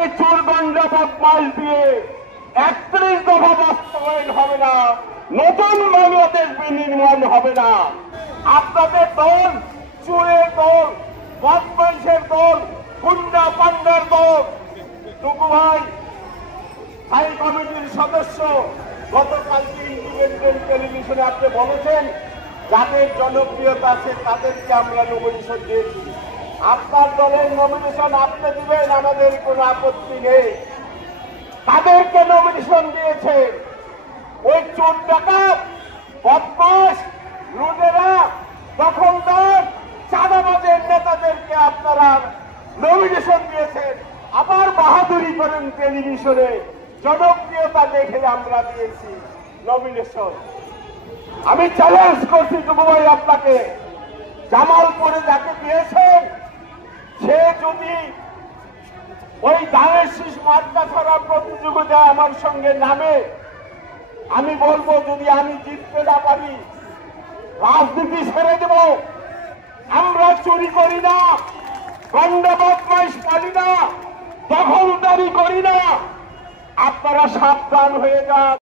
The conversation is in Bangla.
এই চোরগঞ্জা বদমাইশ দিয়ে 31 দফা বাস্তবায়ন হবে না, নতুন বাংলাদেশ বিনির্মাণ হবে না। আপনাদের দল চোরের দল, বদমাইশের দল, গুন্ডা পান্ডার দল। টুকু ভাই স্থায়ী কমিটির সদস্য গতকালকে ইন্ডিপেন্ডেন্ট টেলিভিশনে আপনি বলেছেন যাদের জনপ্রিয়তা আছে তাদেরকে আমরা নমিনেশন দিয়েছি। আপনার দলের নমিনেশন আপনি দিবেন, আমাদের কোনো আপত্তি নেই। তাদেরকে নমিনেশন দিয়েছে ওই চোর ডাকাত, বদমাশ, লুটেরা, দখলদার, চাঁদাবাজের নেতাদেরকে আপনারা নমিনেশন দিয়েছেন। আবার বাহাদুরি করেন টেলিভিশনে, জনপ্রিয়তা দেখে আমরা দিয়েছি নমিনেশন। আমি চ্যালেঞ্জ করছি টুকু ভাই আপনাকে, জামালপুরে যাকে দিয়েছেন সে যদি ওই ধানের শীষ মার্কা ছাড়া প্রতিযোগিতায় আমার সঙ্গে নামে, আমি বলবো যদি আমি জিততে না পারি রাজনীতি ছেড়ে দেব। আমরা চুরি করি না, গন্ডা বদমাইশ পালি না, দখলদারি করি না। আপনারা সাবধান হয়ে যান।